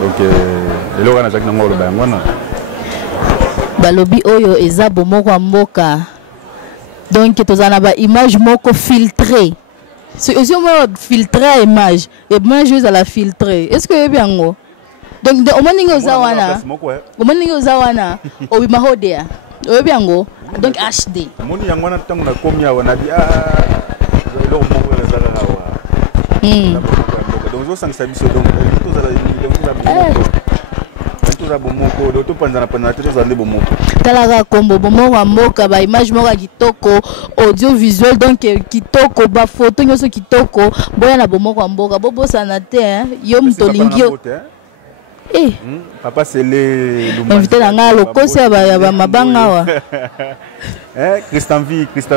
Donc eloko na zaki na ngolo ba ngwana. Balobi oyo eza bomoko ya mboka. Donc tozana ba image moko filtrée. C'est aussi on filtrer image et moi je la filtrer. Est-ce que bien ngo? Donc au moins ningo zawana. Au moins ningo zawana. Obi mahodea. Obi yango. Donc HD. Moni yango na tango na komia wana di lo moko la zala wa. Donc zo sang sabiso donc tout za bomoko do to panzana panzana to za ndebo moko. Talaga kombo bomoko mboka ba image moko kitoko audiovisuel donc kitoko ba photo nyoso kitoko boya na bomoko mboka bobosa na te hein yo mtolingio. Papa c'est les invité nga lokosi ya ba mabanga wa. Christian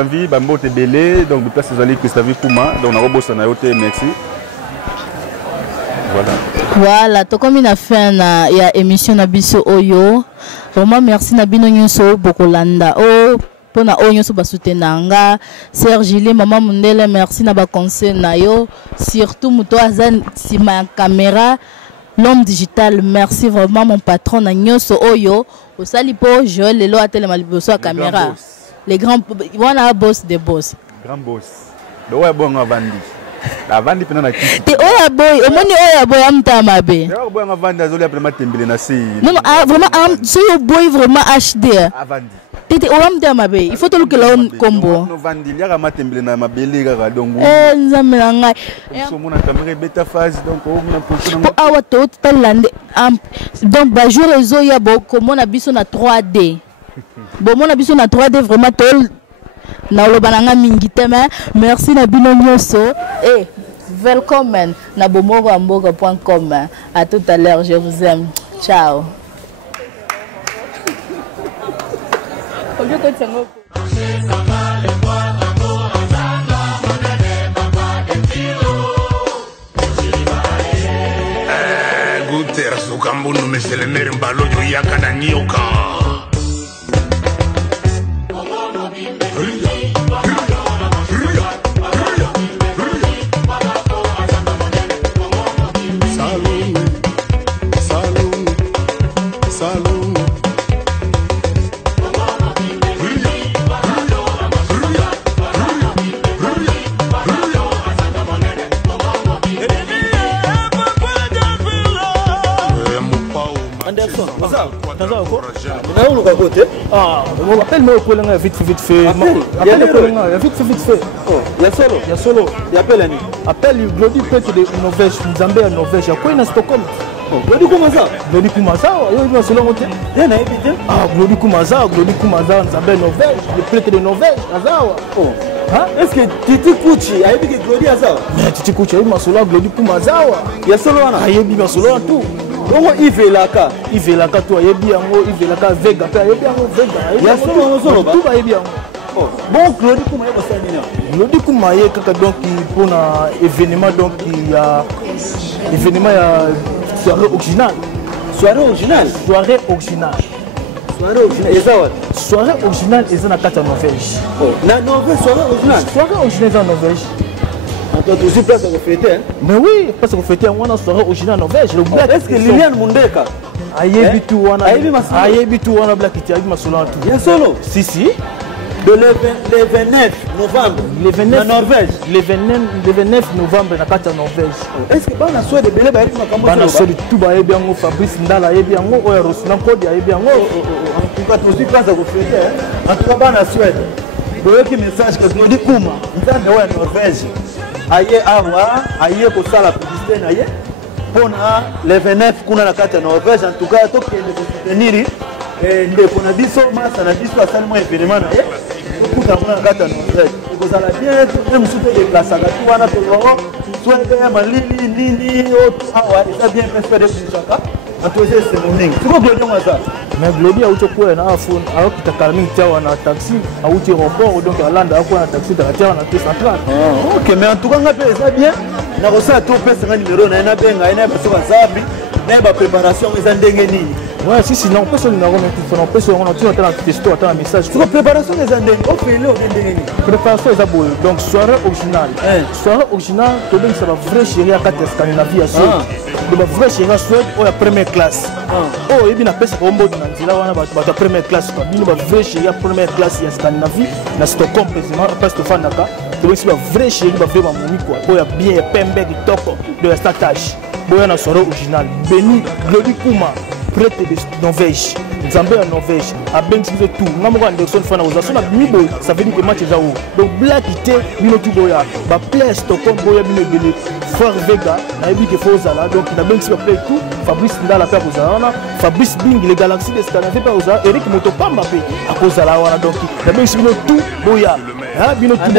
V ba mbote belé donc de place ezali Christian V Kuma donc na bobosa na yote merci. Voilà, to comme na fin na ya émission na biso oyo. Vraiment merci na bino nyonso bokolanda. Pona oyo nyonso basutenanga. Serge Lé, maman Mundele, merci na ba conseil na yo. Surtout muto azan sima ya caméra. L'homme digital, merci vraiment mon patron na nyonso oyo. Osalipo Joël Lelo atele maliboso a caméra. Les grands wana boss des boss. Grand boss. Do wa bonga vandi. La vandi pena na kiti. Te oya boy, omoni oya boy amta mabe. Oya boy nga vandi azoli après tembele na si. Non non, vraiment so yo boy vraiment HD. Avandi. Tete oya amta mabe. Il faut te look la combo. No vandi liaka matembele na mabele kaka donc. Nzambe na ngai. So mona caméra beta phase donc o mona position. Po awa to talande donc ba jour réseau ya boko mona biso na 3D. Bon mona biso na 3D vraiment tol na lobananga mingi tema. Merci na bino nyoso et welcome na bomoroamboka.com. À tout à l'heure, je vous aime. Ciao. Guter Sukambuno Meselemer Mbaloyo Yakana Nyoka. Appelle-moi au Colin vite fait. Vite fait. Il y a solo. Il appelle Appelle Glody Pet de Norvège, Nzambe à Norvège. Il y a quoi in Stockholm? Glody Kumaza. Il y a solo monté. Glody Kumaza, Nzambe Norvège, le prêtre de Norvège. Est-ce que Titi Kuchi a dit que Glody Azawa? Mais Titi Kuchi a dit que Glody Kumaza. Il y a solo. Il y a solo tout. Bongo Ivelaka to ayebi yango Ivelaka Vega pe ayebi yango Vega ya solo tout ba ayebi yango bon Glody Kuma yeba salina Glody Kuma ye kaka donc pour na événement donc il y a événement ya soirée originale eza na kata Norvège na Norvège soirée originale en Norvège. Donc aussi place à fêter. Mais oui, parce que fêter on a soirée originale en Norvège. Est-ce que Liliane Mundeka ayebi tout wana black iti ayebi masolo tout. Ya solo. Si. De le 29 novembre. En Norvège. Le 29 novembre na kata Norvège. Est-ce que ba na soirée de belé ba na soirée tout ba ayebi yango Fabrice Ndala ayebi yango oya Rosina Code ayebi yango. cas, tu suis pas à vous fêter. En tout cas, dans la Suède. Vous voyez qui message que Glody Kuma, nous sommes en Norvège. Aïe, awa, aïe, pour ça la publicité, aïe. Pour le 29, qu'on a la carte en Norvège, en tout cas, tout qui est de soutenir. Et pour la biso, ça n'a pas seulement événement, aïe. Tout le monde a la carte en Norvège. Vous allez bien, même si vous avez des places à la Touana, soit Malili, Nini, awa, et ça bien fait des plus chacun. En tout cas, c'est mon ning. C'est quoi Glody Maza? Mais Glody a eu quoi na phone alors que tu as calmé un taxi à outil aéroport donc à Landa quoi un taxi de la terre en centrale. OK mais en tout cas on appelle ça bien. Na rosa to pesa numéro na benga ina ba so zabi na ba préparation ils ndenge nini. Ouais si non pas sur le numéro mais tu on peut sur on attend un texto attend un message. Sur préparation des ndenge au fait le ndenge. Préparation est abou donc soirée originale. Soirée originale to donc ça va vrai chérie à 4 Scandinavie à Suède. De vrai chérie à Suède au la première classe. Oh et bien pesa combo nzila wana ba première classe quoi bino ba vrai chérie première classe ya Scandinavie na Stockholm précisément pas Stéphane Naka to ba vrai chérie ba vraiment moni quoi pour ya bien pembe kitoko de la statage boya na soirée originale Béni Glody Kuma prêtre de Norvège Zambé en Norvège a benchi tout ngamo ko Anderson fana ozasona bibo ça veut dire que match za donc black ité bino tout boya ba play Stockholm boya bino bele Frère Vega na yebi ke fozala donc na benchi ba play tout Fabrice Ndala pe kozala Fabrice Bing les galaxies de Scandinavie pe kozala Eric Motopamba pe akozala wana donc na benchi bino tout boya ha bino tout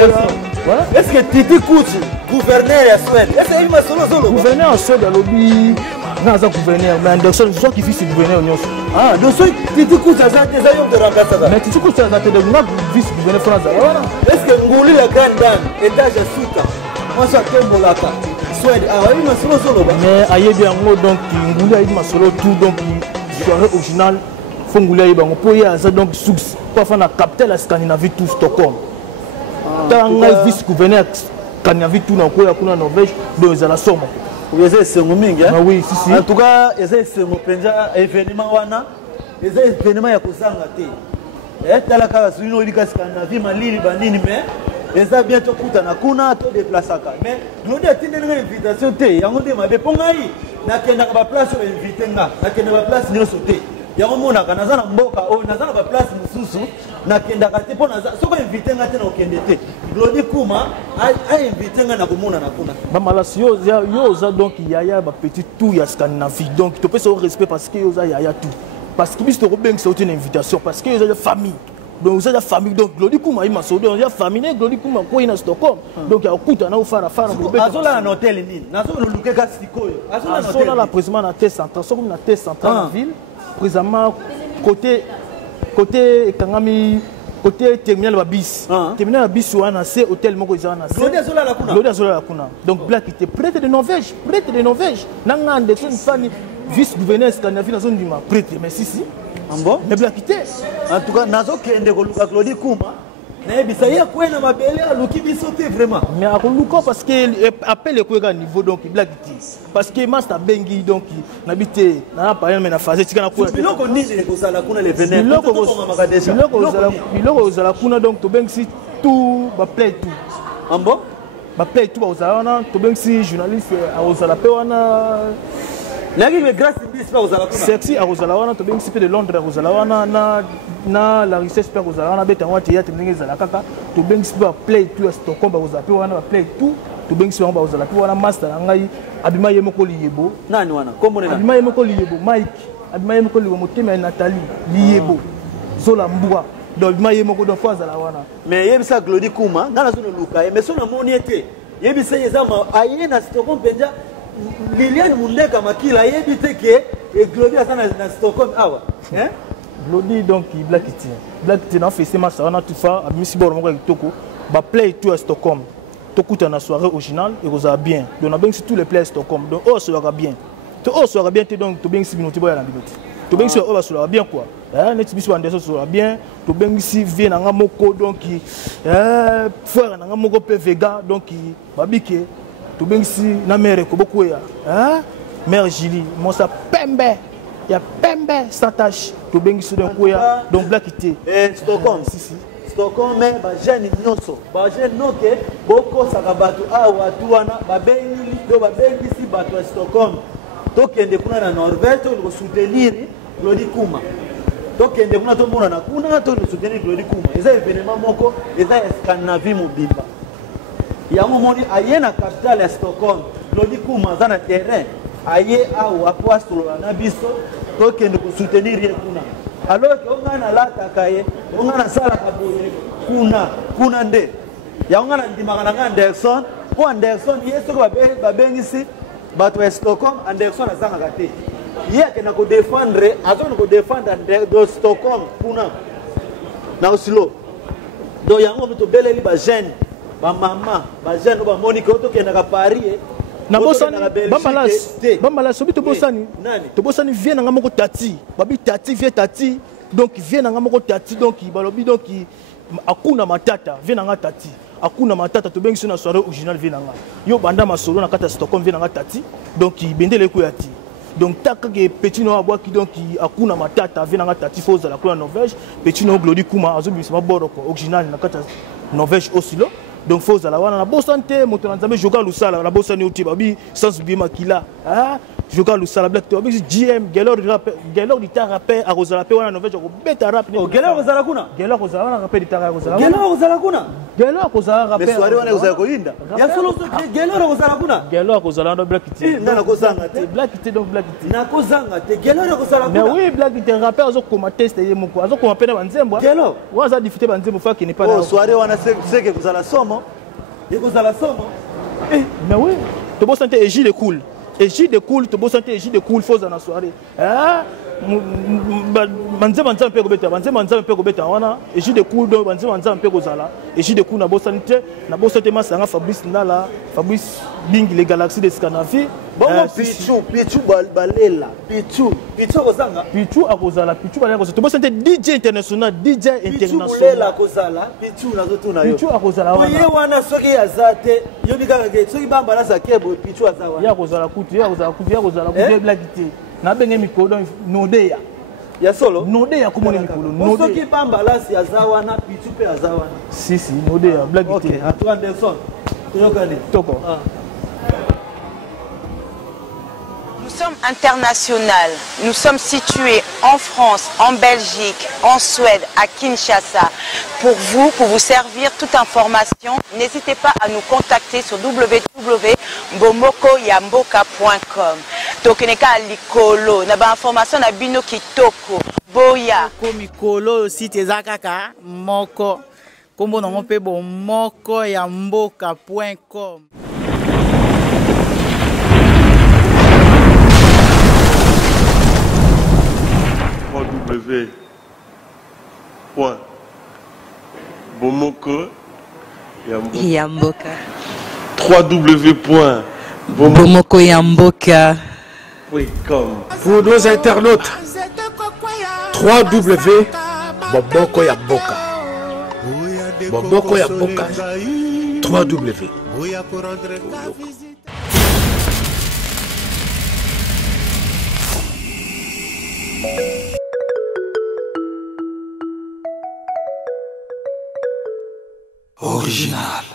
voilà est-ce que Titi Kuti gouverneur ya Suède est-ce que il m'a solo gouverneur en Suède alobi naza gouverneur mais Anderson soit qui fils gouverneur nyonso ah donc Titi Kuti ça te za yom de remplacer mais Titi Kuti ça te de vice gouverneur France voilà est-ce que nguli la grande dame étage à Suka moi ça tombe là Suède ah il m'a solo mais ayebi yango donc nguli ayebi masolo tout donc soirée originale faut nguli ayebi yango po ya ça donc sous pour faire la capitale la Scandinavie tout Stockholm tanga vice gouverneur Scandinavie tout na ko ya kuna Norvège de za la somme vous c'est mingi hein oui si en tout cas c'est mon penja événement wana c'est événement ya kozanga te tala kaka suino lika Scandinavie malili banini mais eza bientôt kutana kuna to déplaçaka mais Glody atinde na invitation te yango de mabe pongai na kenda ba place o inviter nga na kenda ba place nyoso te yango mona kana za na mboka o na za na ba place mususu na kenda ka te pona soko inviter nga te na okende te Glody Kuma a inviter nga na komona na kuna ba malasi yo za donc yaya ba petit tout ya Scandinavie donc to pesa au respect parce que yo za yaya tout parce que biso ko beng c'est une invitation parce que yo za famille donc vous êtes la famille donc Glody Kuma il m'a sauvé on a famille Glody Kuma ko ina Stockholm donc ya okuta na ufara azola na hôtel nini nazo no lukeka sikoyo azola la précisément na test central so comme na test central la ville précisément côté kangami côté terminal babis terminal babis wana c'est hôtel moko izana c'est Glody azola la kuna donc black était prêtre de Norvège nanga Anderson fani vice gouverneur Scandinavie na zone dima prêtre mais si ambo ne blackité en tout cas nazo kende ko luka Glody Kuma na bisa ya kwena mabele aluki bisote vraiment mais akoluka parce que appelle ko ga niveau donc blackité parce que master bengi donc nabité na pa mais na phase tika na ko biloko nini ko sala kuna le venin biloko zala kuna donc to bengi si tout ba play tout ambo ba play tout ba ozana to bengi si journaliste a ozala pe wana Nagi mais grâce à Ozala sexy à Ozala wana to bien de Londres Ozala wana na la richesse per Ozala wana beta wa théâtre ndenge za la kaka to bien play tout à Stockholm ba Ozala pe wana play tout to bien ba Ozala pe wana master ngai abima yemoko liyebo nani wana kombo nena abima yemoko liyebo Mike abima yemoko liyebo motema Nathalie liyebo zola mbwa donc abima yemoko donc fois Ozala wana mais yebisa Glody Kuma ngala zo luka mais so na moniete yebisa yezama ayena Stockholm penja Liliane Mundeka makila yebite ke Glody asana na Stockholm awa hein Glody donc black na fait match on a tout fa abimisi boro moko kitoko ba play tout à Stockholm to kuta na soirée originale et vous a bien donc on a bien tous les plays Stockholm donc oh sera bien donc to bien si minuti boya na minuti to bien si oh sera bien quoi net biso Anderson sera bien to bien si vient na moko donc frère na moko pe Vega donc babike to bengsi na mere ko beaucoup ya mère Julie mosa pembe ya pembe satash to bengsi donc ya donc blackité Stockholm Stockholm mais ba jeune nyonso ba jeune noke boko sakabatu awa tuana ba bengi do ba bengisi bato Stockholm to kende kuna na Norvège to ko soutenir Glody Kuma Donc ende kuna to mona na kuna to soutenir Glody Kuma. Eza événement moko, eza Scandinavie mobimba. Yango moni aye na capitale ya Stockholm. Glody Kuma za na terrain. Aye awa apostolo na biso to kende ko soutenir ye kuna. Alors que on a la takaye, on a sala kaboye kuna nde. Ya on a ndimaka na Anderson, ko Anderson yeso ko babengisi bato ya Stockholm Anderson azanga kate. Ye akena ko défendre, azona ko défendre de Stockholm kuna. Na osilo. Do yango to beleli ba jeune, ba mama, ba jeune ba Monica to kena ka Paris. Na bosani bambala sobi to bosani to bosani vient na ngamoko tati babi tati vient tati donc vient na ngamoko tati donc balobi donc akuna matata vient na tati akuna matata to bengi na soirée original vient na yo banda masolo na kata Stockholm vient na tati donc bendele ko yati donc taka ke petit no abwa ki donc akuna matata vient na tati foza la Norvège petit no Glody Kuma azobi sama boroko original na kata Norvège osilo. Donc faut la wana na bosante moto nzambe joka lusala na bosani uti babi sans oublier makila ah joka lusala black to babi GM gelor guitar rapper a rozala pe wana Norvège ko beta rap ni gelor rozala kuna gelor rozala wana rapper guitar rozala gelor rozala kuna gelor rozala rapper mais soirée wana rozala ko yinda ya solo gelor rozala kuna gelor rozala ndo black te na ko zanga te black te donc black te na ko zanga te gelor rozala kuna mais oui black te rapper azo koma tester ye moko azo koma pena banzembo gelor waza difite banzembo fa ki ne pas na soirée wana c'est que vous allez somo. Et vous allez somme. Eh, mais oui. Tu peux sentir Égie de cool. Égie de cool, tu peux sentir Égie de cool, faut dans la soirée. Ah, manze un peu gobeta, manze un peu gobeta. Wana, Égie de cool, donc manze un peu gozala. Égie de cool, na bo santé masanga Fabrice Ndala, Fabrice Bing les galaxies de Scandinavie. Bon, Pichu balela, Pichu kozanga. Pichu akozala, Pichu balela kozala. Tu peux sentir DJ international. Pichu balela kozala, Pichu nazotuna yo. Pichu akozala wana. Oye wana soki azate, yo bikaka ke soki bamba la zakebo Pichu azawa. Ya kozala kutu, ya kozala black te. Na benga mikolo nodeya. Ya solo? Nodeya komona mikolo. Nodeya. Soki bamba la si azawa na Pichu pe azawa. Si nodeya black te. OK, à toi Anderson. Toko. Nous sommes internationaux. Nous sommes situés en France, en Belgique, en Suède, à Kinshasa. Pour vous servir toute information, n'hésitez pas à nous contacter sur www.bomokoyamboka.com. Tokeneka likolo, na ba information na bino kitoko. Boya. Komikolo site zakaka moko. Kombo na ngope bomokoyamboka.com. www.bomokoyamboka. www.bomokoyamboka.com. Pour nos internautes, www.bomokoyamboka. Bomokoyamboka. www. Original.